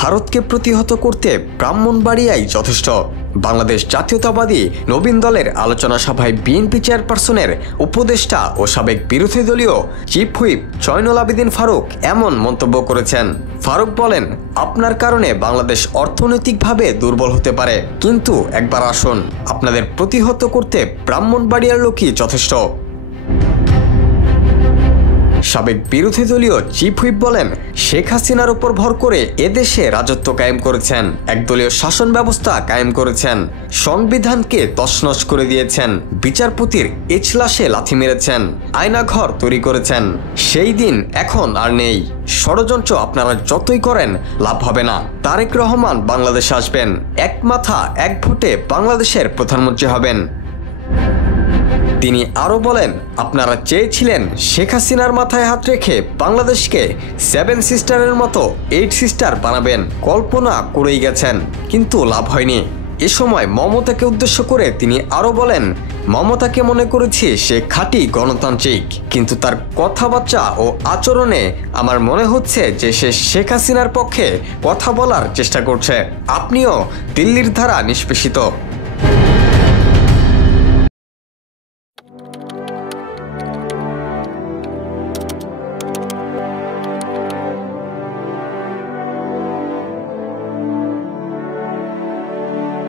ভারতকে প্রতিহত করতে ব্রাহ্মণবাড়িয়াই যথেষ্ট। বাংলাদেশ জাতীয়তাবাদী নবীন দলের আলোচনা সভায় বিএনপি চেয়ারপারসনের উপদেষ্টা ও সাবেক বিরোধী দলীয় চিফ হুইপ জয়নুল আবেদিন ফারুক এমন মন্তব্য করেছেন। ফারুক বলেন, আপনার কারণে বাংলাদেশ অর্থনৈতিকভাবে দুর্বল হতে পারে, কিন্তু একবার আসুন, আপনাদের প্রতিহত করতে ব্রাহ্মণবাড়িয়ার লোকই যথেষ্ট। সাবেক বিরোধী দলীয় চিফ হুইপ বলেন, শেখ হাসিনার উপর ভর করে এদেশে রাজত্ব কায়েম করেছেন, একদলীয় শাসন ব্যবস্থা কায়েম করেছেন, সংবিধানকে তছনছ করে দিয়েছেন, বিচারপতির এজলাসে লাথি মেরেছেন, আয়নাঘর তৈরি করেছেন। সেই দিন এখন আর নেই। ষড়যন্ত্র আপনারা যতই করেন লাভ হবে না। তারেক রহমান বাংলাদেশে আসবেন, এক মাথা এক ভোটে বাংলাদেশের প্রধানমন্ত্রী হবেন। তিনি আরও বলেন, আপনারা চেয়েছিলেন শেখ হাসিনার মাথায় হাত রেখে বাংলাদেশকে 7 সিস্টারের মতো 8 সিস্টার বানাবেন। কল্পনা করেই গেছেন, কিন্তু লাভ হয়নি। এ সময় মমতাকে উদ্দেশ্য করে তিনি আরও বলেন, মমতাকে মনে করেছি সে খাঁটি গণতান্ত্রিক, কিন্তু তার কথাবার্তা ও আচরণে আমার মনে হচ্ছে যে সে শেখ হাসিনার পক্ষে কথা বলার চেষ্টা করছে। আপনিও দিল্লির ধারা নিষ্পেষিত।